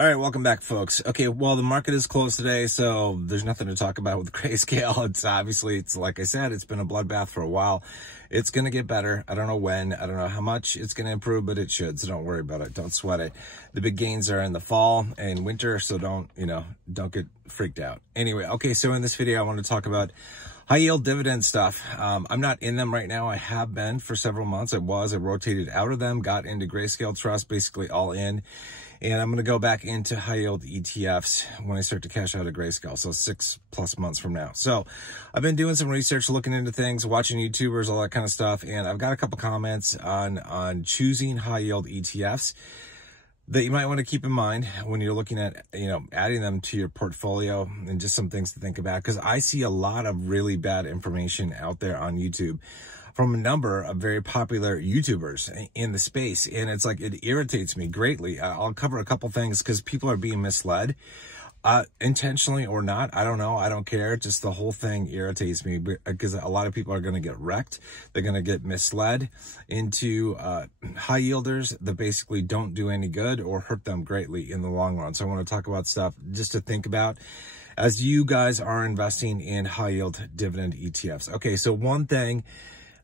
All right, welcome back, folks. Okay, well, the market is closed today, so there's nothing to talk about with Grayscale. It's like I said, it's been a bloodbath for a while. It's going to get better. I don't know when. I don't know how much it's going to improve, but it should, so don't worry about it. Don't sweat it. The big gains are in the fall and winter, so don't get freaked out. Anyway, okay, so in this video, I want to talk about high yield dividend stuff. I'm not in them right now. I have been for several months. I rotated out of them, got into Grayscale Trust, basically all in. And I'm going to go back into high yield ETFs when I start to cash out of Grayscale. So 6+ months from now. So I've been doing some research, looking into things, watching YouTubers, all that kind of stuff. And I've got a couple comments on choosing high yield ETFs that you might want to keep in mind when you're looking at, adding them to your portfolio, and just some things to think about. Because I see a lot of really bad information out there on YouTube from a number of very popular YouTubers in the space. And it's like, it irritates me greatly. I'll cover a couple things because people are being misled, intentionally or not. I don't know. I don't care. Just the whole thing irritates me because a lot of people are going to get wrecked. They're going to get misled into high yielders that basically don't do any good or hurt them greatly in the long run. So I want to talk about stuff just to think about as you guys are investing in high yield dividend ETFs. Okay, so one thing,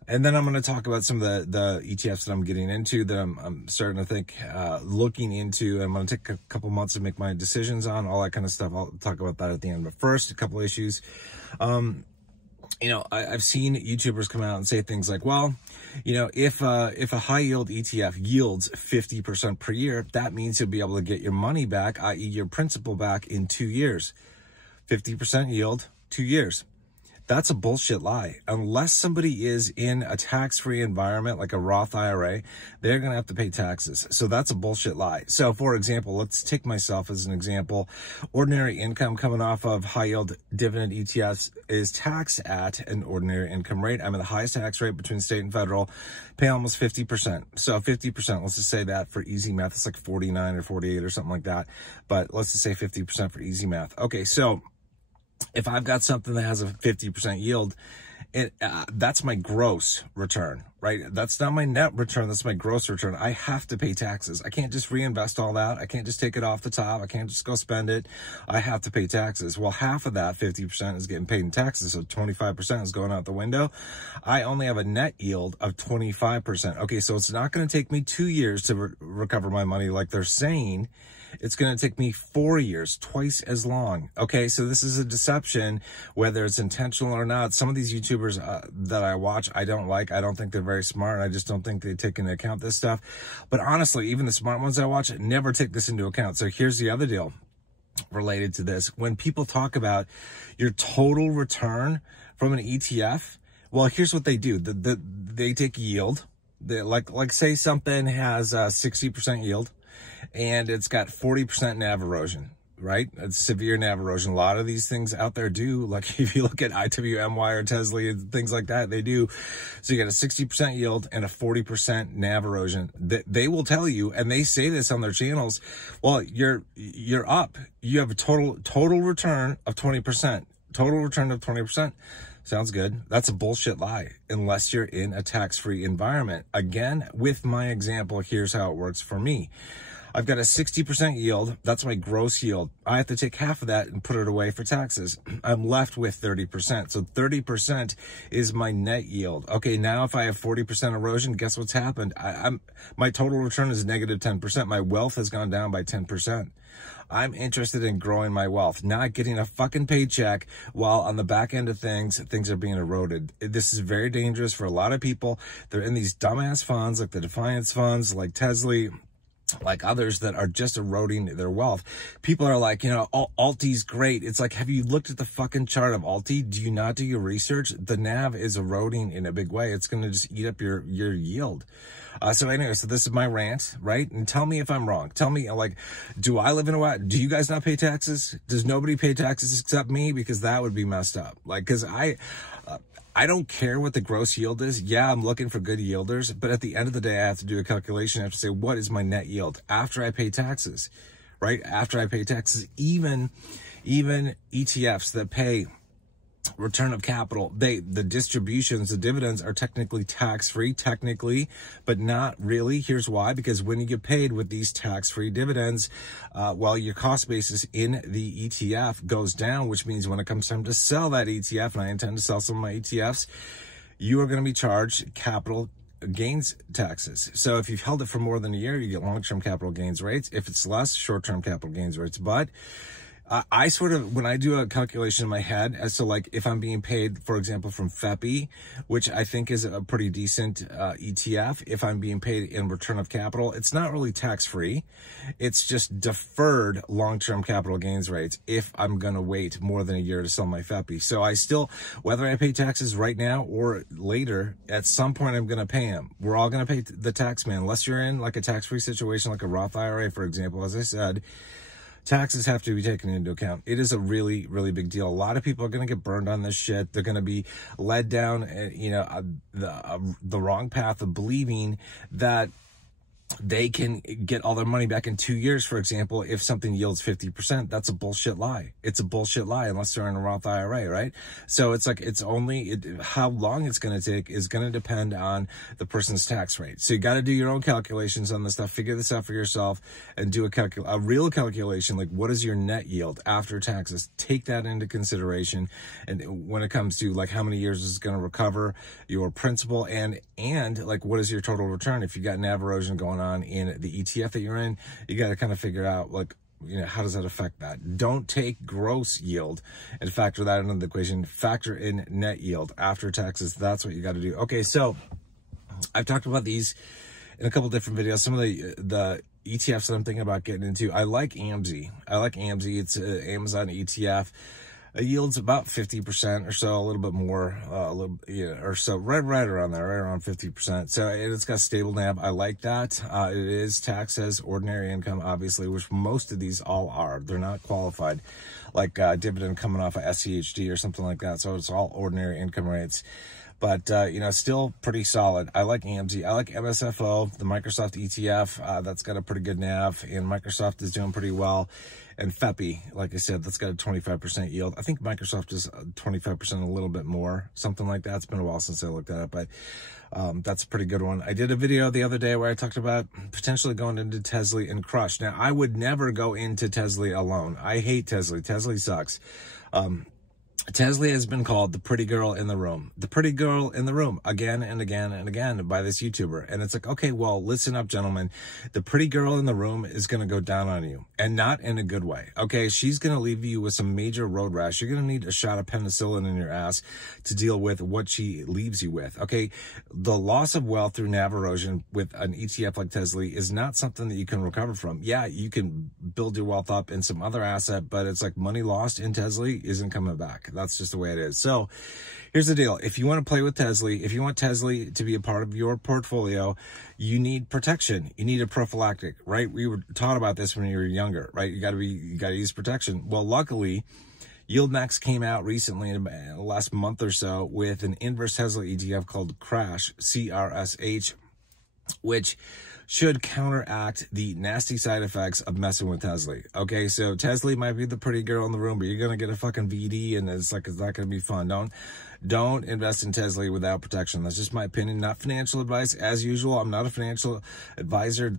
and then I'm going to talk about some of the ETFs that I'm getting into, that I'm starting to think, looking into. I'm going to take a couple months to make my decisions on, all that kind of stuff. I'll talk about that at the end. But first, a couple issues. I've seen YouTubers come out and say things like, well, if a high yield ETF yields 50% per year, that means you'll be able to get your money back, i.e. your principal back, in 2 years. 50% yield, 2 years. That's a bullshit lie. Unless somebody is in a tax-free environment like a Roth IRA, they're going to have to pay taxes. So that's a bullshit lie. So for example, let's take myself as an example. Ordinary income coming off of high yield dividend ETFs is taxed at an ordinary income rate. I'm at the highest tax rate between state and federal, pay almost 50%. So 50%, let's just say that for easy math, it's like 49 or 48 or something like that. But let's just say 50% for easy math. Okay, so if I've got something that has a 50% yield, that's my gross return, right? That's not my net return. That's my gross return. I have to pay taxes. I can't just reinvest all that. I can't just take it off the top. I can't just go spend it. I have to pay taxes. Well, half of that 50% is getting paid in taxes. So 25% is going out the window. I only have a net yield of 25%. Okay. So it's not going to take me 2 years to recover my money like they're saying. It's going to take me 4 years, twice as long. Okay, so this is a deception, whether it's intentional or not. Some of these YouTubers that I watch, I don't like. I don't think they're very smart. I just don't think they take into account this stuff. But honestly, even the smart ones I watch never take this into account. So here's the other deal related to this. When people talk about your total return from an ETF, well, here's what they do. They take yield. They, like say something has 60% yield, and it's got 40% NAV erosion, right? It's severe NAV erosion. A lot of these things out there do, like if you look at IWMY or Tesla and things like that, they do. So you got a 60% yield and a 40% NAV erosion. They will tell you, and they say this on their channels, well, you're up. You have a total return of 20%. Total return of 20%. Sounds good. That's a bullshit lie, unless you're in a tax-free environment. Again, with my example, here's how it works for me. I've got a 60% yield. That's my gross yield. I have to take half of that and put it away for taxes. I'm left with 30%. So 30% is my net yield. Okay, now if I have 40% erosion, guess what's happened? My total return is negative 10%. My wealth has gone down by 10%. I'm interested in growing my wealth, not getting a fucking paycheck while on the back end of things are being eroded. This is very dangerous for a lot of people. They're in these dumbass funds like the Defiance funds, like Tesla, like others that are just eroding their wealth. People are like, Alti's great. It's like, have you looked at the fucking chart of Alti? Do you not do your research? The NAV is eroding in a big way. It's going to just eat up your yield. So anyway, so this is my rant, right? And tell me if I'm wrong. Tell me, like, do I live in a, do you guys not pay taxes? Does nobody pay taxes except me? Because that would be messed up. Like, cause I don't care what the gross yield is. Yeah, I'm looking for good yielders, but at the end of the day, I have to do a calculation. I have to say, what is my net yield after I pay taxes, right? After I pay taxes, even ETFs that pay return of capital, the distributions, the dividends are technically tax-free, but not really. Here's why: because when you get paid with these tax-free dividends, well, your cost basis in the ETF goes down, which means when it comes time to sell that ETF, and I intend to sell some of my ETFs, you are going to be charged capital gains taxes. So if you've held it for more than a year, you get long-term capital gains rates. If it's less, short-term capital gains rates. But I sort of, when I do a calculation in my head as to like if I'm being paid, for example, from FEPI, which I think is a pretty decent ETF, if I'm being paid in return of capital, it's not really tax-free. It's just deferred long-term capital gains rates if I'm going to wait more than a year to sell my FEPI. So I still, whether I pay taxes right now or later, at some point I'm going to pay them. We're all going to pay the tax man, unless you're in like a tax-free situation, like a Roth IRA, for example. As I said, taxes have to be taken into account. It is a really, really big deal. A lot of people are going to get burned on this shit. They're going to be led down, the wrong path of believing that they can get all their money back in 2 years, for example, if something yields 50%. That's a bullshit lie. It's a bullshit lie unless they're in a Roth IRA, right? So it's like, how long it's going to take is going to depend on the person's tax rate. So you got to do your own calculations on this stuff, figure this out for yourself, and do a real calculation, like what is your net yield after taxes? Take that into consideration. And when it comes to like how many years is going to recover your principal, and like what is your total return? If you got NAV erosion going on in the ETF that you're in, you got to kind of figure out like, how does that affect that? Don't take gross yield and factor that into the equation. Factor in net yield after taxes. That's what you got to do. Okay, so I've talked about these in a couple different videos. Some of the ETFs that I'm thinking about getting into, I like AMZ. It's an Amazon ETF. It yields about 50% or so, a little bit more, or so, right around there, right around 50%. So it's got stable NAV. I like that. It is taxed as ordinary income, obviously, which most of these all are. They're not qualified, like dividend coming off of SCHD or something like that. So it's all ordinary income rates. But, still pretty solid. I like AMZ. I like MSFO, the Microsoft ETF. That's got a pretty good NAV, and Microsoft is doing pretty well. And FEPI, like I said, that's got a 25% yield. I think Microsoft is 25%, a little bit more, something like that. It's been a while since I looked at it, but that's a pretty good one. I did a video the other day where I talked about potentially going into Tesla and Crush. Now, I would never go into Tesla alone. I hate Tesla. Tesla sucks. Tesla has been called the pretty girl in the room. The pretty girl in the room again and again and again by this YouTuber. And it's like, okay, well, listen up, gentlemen. The pretty girl in the room is going to go down on you, and not in a good way. Okay, she's going to leave you with some major road rash. You're going to need a shot of penicillin in your ass to deal with what she leaves you with. Okay, the loss of wealth through NAV erosion with an ETF like Tesla is not something that you can recover from. Yeah, you can build your wealth up in some other asset, but it's like money lost in Tesla isn't coming back. That's just the way it is. So here's the deal. If you want to play with Tesla, if you want Tesla to be a part of your portfolio, you need protection. You need a prophylactic, right? We were taught about this when you were younger, right? You got to use protection. Well, luckily, YieldMax came out recently in the last month or so with an inverse Tesla ETF called Crash, CRSH, which should counteract the nasty side effects of messing with Tesla. Okay, so Tesla might be the pretty girl in the room, but you're gonna get a fucking VD, and it's not gonna be fun. Don't invest in Tesla without protection. That's just my opinion, not financial advice. As usual, I'm not a financial advisor.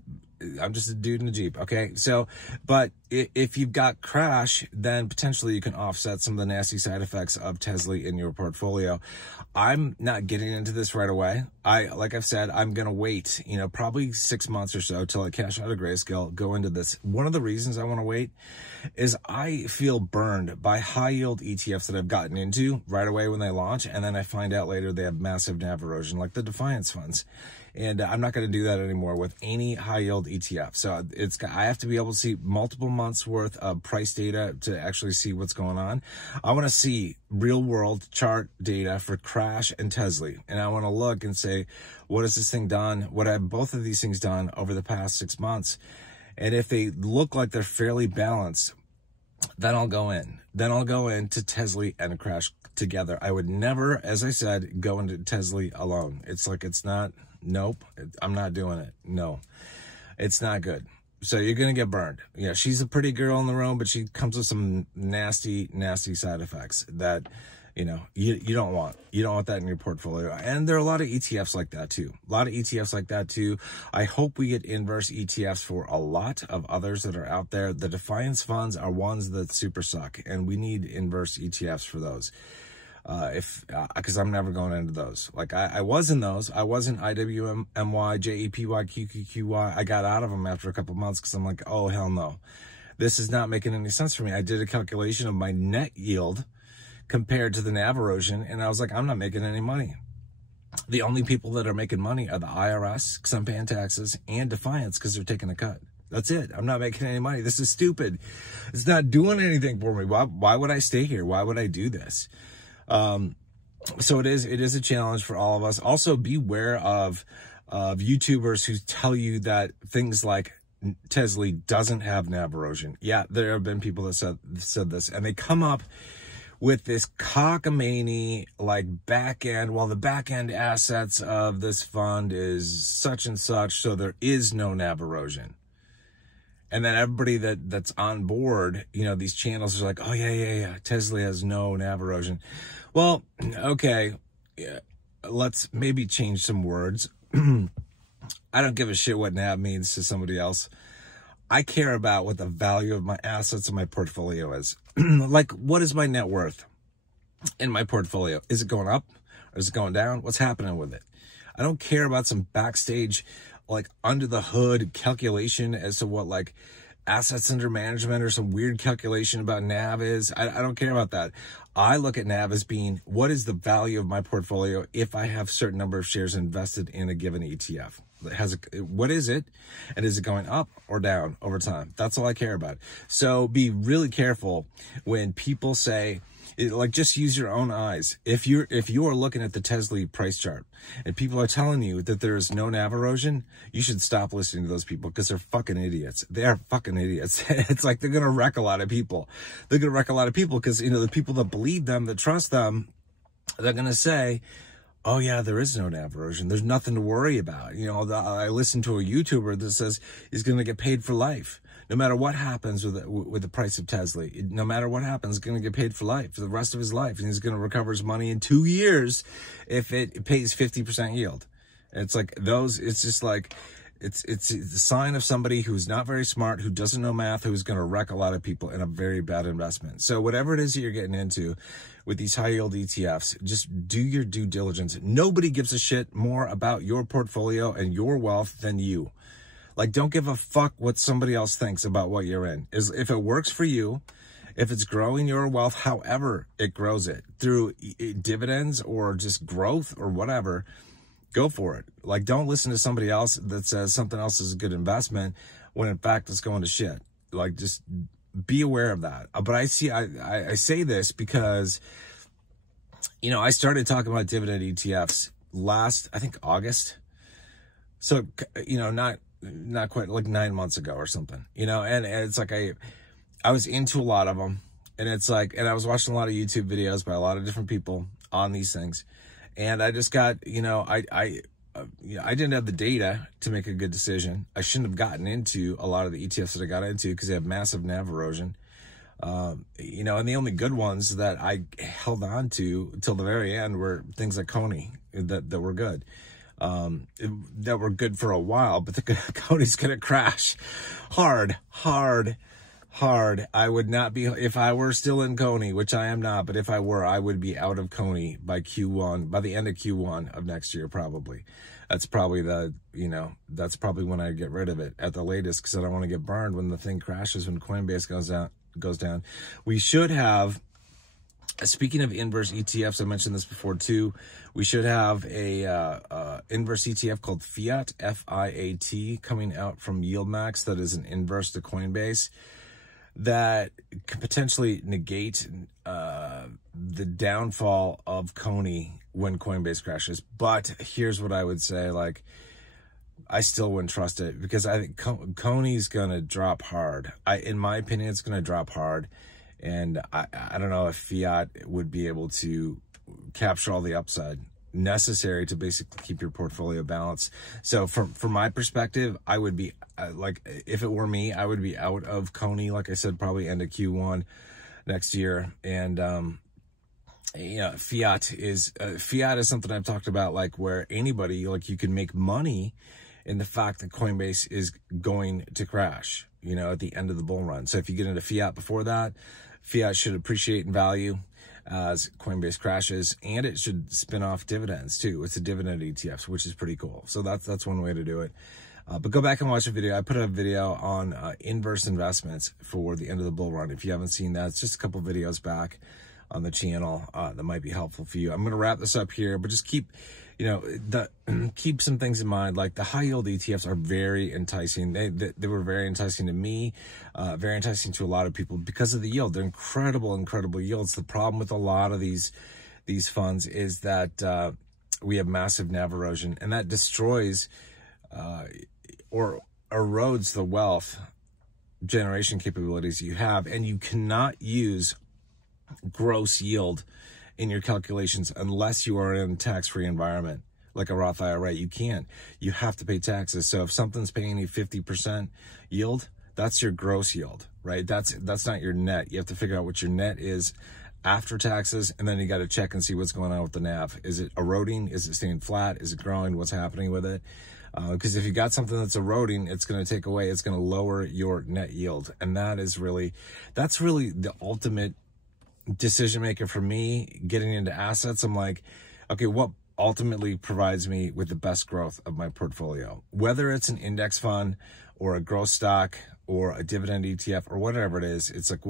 I'm just a dude in a Jeep, okay? So, but if you've got Crash, then potentially you can offset some of the nasty side effects of Tesla in your portfolio. I'm not getting into this right away. Like I've said, I'm going to wait, probably 6 months or so till I cash out of Grayscale, go into this. One of the reasons I want to wait is I feel burned by high yield ETFs that I've gotten into right away when they launch, and then I find out later they have massive NAV erosion, like the Defiance funds. And I'm not going to do that anymore with any high yield ETF. So I have to be able to see multiple months worth of price data to actually see what's going on. I want to see real world chart data for Crash and Tesla. And I want to look and say, what has this thing done? What have both of these things done over the past 6 months? And if they look like they're fairly balanced, then I'll go in. Then I'll go into Tesla and Crash together. I would never, as I said, go into Tesla alone. Nope, I'm not doing it. No, it's not good. So you're going to get burned. Yeah, she's a pretty girl in the room, but she comes with some nasty, nasty side effects that you don't want that in your portfolio. And there are a lot of ETFs like that too. I hope we get inverse ETFs for a lot of others that are out there. The Defiance funds are ones that super suck, and we need inverse ETFs for those. Because I'm never going into those. Like I was in those. I was in IWMY, JEPY, QQQY. I got out of them after a couple months because I'm like, oh, hell no. This is not making any sense for me. I did a calculation of my net yield compared to the NAV erosion, and I was like, I'm not making any money. The only people that are making money are the IRS, because I'm paying taxes, and Defiance, because they're taking a cut. That's it. I'm not making any money. This is stupid. It's not doing anything for me. Why would I stay here? Why would I do this? So it is a challenge for all of us. Also, beware of YouTubers who tell you that things like Tesla doesn't have NAV erosion. Yeah, there have been people that said this, and they come up with this cockamamie like back end. Well, the back end assets of this fund is such and such, so there is no NAV erosion. And then everybody that's on board, these channels are like, oh yeah, Tesla has no NAV erosion. Well, okay, yeah, let's maybe change some words. I don't give a shit what NAV means to somebody else. I care about what the value of my assets in my portfolio is. Like, what is my net worth in my portfolio? Is it going up or is it going down? What's happening with it? I don't care about some backstage, like under the hood calculation as to what like assets under management or some weird calculation about NAV is. I don't care about that. I look at NAV as being, what is the value of my portfolio if I have a certain number of shares invested in a given ETF? What is it? And is it going up or down over time? That's all I care about. So be really careful when people say, like, just use your own eyes. If you are looking at the Tesla price chart and people are telling you that there is no NAV erosion, you should stop listening to those people because they're fucking idiots. They are fucking idiots. It's like they're going to wreck a lot of people. They're going to wreck a lot of people because, the people that believe them, that trust them, they're going to say, oh yeah, there is no NAV erosion. There's nothing to worry about. I listened to a YouTuber that says he's going to get paid for life. No matter what happens with the price of Tesla, no matter what happens, he's going to get paid for life, for the rest of his life. And he's going to recover his money in 2 years if it pays 50% yield. And it's like it's just like, it's the sign of somebody who's not very smart, who doesn't know math, who's going to wreck a lot of people in a very bad investment. So whatever it is that you're getting into with these high yield ETFs, just do your due diligence. Nobody gives a shit more about your portfolio and your wealth than you. Like, don't give a fuck what somebody else thinks about what you're in. If it works for you, if it's growing your wealth, however it grows it, through dividends or just growth or whatever, go for it. Like, don't listen to somebody else that says something else is a good investment when in fact it's going to shit. Like, just be aware of that. But I say this because, I started talking about dividend ETFs last, I think, August. So, not quite, like 9 months ago or something, and it's like I was into a lot of them, and it's like, and I was watching a lot of YouTube videos by a lot of different people on these things, and I just got, I didn't have the data to make a good decision. I shouldn't have gotten into a lot of the ETFs that I got into because they have massive NAV erosion, and the only good ones that I held on to till the very end were things like Coney that were good. That were good for a while, but the Coney's gonna crash hard. I would not be, if I were still in Coney, which I am not, but if I were, I would be out of Coney by the end of Q1 of next year, probably. That's probably that's probably when I get rid of it at the latest, because I don't want to get burned when the thing crashes, when Coinbase goes down. We should have, speaking of inverse ETFs, I mentioned this before too. We should have a inverse ETF called Fiat, F-I-A-T, coming out from YieldMax that is an inverse to Coinbase that could potentially negate the downfall of Coney when Coinbase crashes. But here's what I would say, like, I still wouldn't trust it because I think Coney's going to drop hard. In my opinion, it's going to drop hard. And I don't know if Fiat would be able to capture all the upside necessary to basically keep your portfolio balanced. So from my perspective, I would be like, if it were me, I would be out of Coney, like I said, probably end of Q1 next year. And fiat is something I've talked about, like where anybody, like you can make money in the fact that Coinbase is going to crash, at the end of the bull run. So if you get into fiat before that, fiat should appreciate in value as Coinbase crashes, and it should spin off dividends too. It's a dividend ETFs, which is pretty cool. So that's one way to do it. But go back and watch a video. I put a video on inverse investments for the end of the bull run. If you haven't seen that, it's just a couple videos back on the channel that might be helpful for you. I'm going to wrap this up here, but just keep, keep some things in mind. Like the high yield ETFs are very enticing. They were very enticing to me, very enticing to a lot of people because of the yield. They're incredible yields. The problem with a lot of these funds is that we have massive NAV erosion, and that destroys or erodes the wealth generation capabilities you have, and you cannot use gross yield in your calculations unless you are in a tax-free environment like a Roth IRA. You can't. You have to pay taxes. So if something's paying you 50% yield, that's your gross yield, right? That's not your net. You have to figure out what your net is after taxes, and then you got to check and see what's going on with the NAV. Is it eroding? Is it staying flat? Is it growing? What's happening with it? Because if you got something that's eroding, it's going to take away, it's going to lower your net yield. And that's really the ultimate decision maker for me getting into assets. I'm like, okay, what ultimately provides me with the best growth of my portfolio? Whether it's an index fund or a growth stock or a dividend ETF or whatever it is, it's like,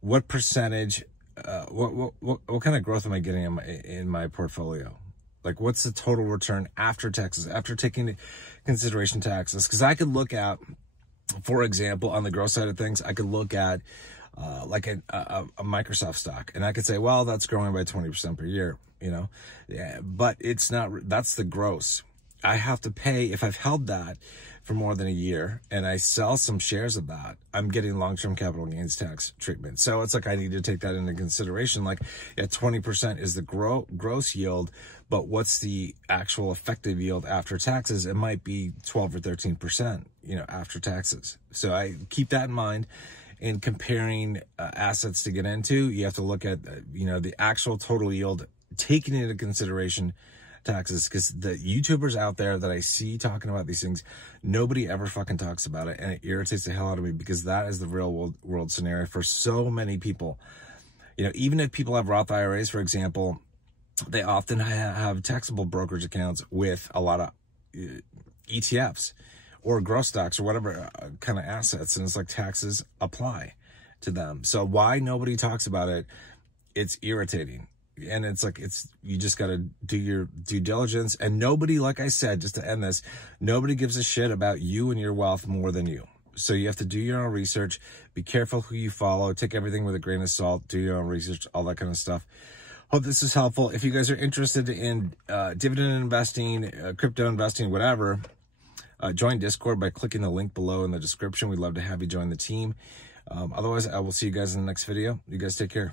what percentage, what kind of growth am I getting in my portfolio? Like, what's the total return after taxes, after taking into consideration taxes? Because I could look at, for example, on the growth side of things, I could look at like a Microsoft stock, and I could say, well, that's growing by 20% per year, yeah, but it's not, that's the gross. I have to pay, if I've held that for more than a year and I sell some shares of that, I'm getting long-term capital gains tax treatment. So it's like, I need to take that into consideration. Like, yeah, 20% is the gross yield, but what's the actual effective yield after taxes? It might be 12 or 13%, after taxes. So I keep that in mind. In comparing assets to get into, you have to look at, the actual total yield, taking into consideration taxes, because the YouTubers out there that I see talking about these things, nobody ever fucking talks about it, and it irritates the hell out of me, because that is the real world scenario for so many people. Even if people have Roth IRAs, for example, they often have taxable brokerage accounts with a lot of ETFs or growth stocks or whatever kind of assets, and it's like taxes apply to them. So why nobody talks about it? It's irritating. And it's like, you just got to do your due diligence. And nobody, like I said, just to end this, nobody gives a shit about you and your wealth more than you. So you have to do your own research, be careful who you follow, take everything with a grain of salt, do your own research, all that kind of stuff. Hope this is helpful. If you guys are interested in dividend investing, crypto investing, whatever, join Discord by clicking the link below in the description. We'd love to have you join the team. Otherwise, I will see you guys in the next video. You guys take care.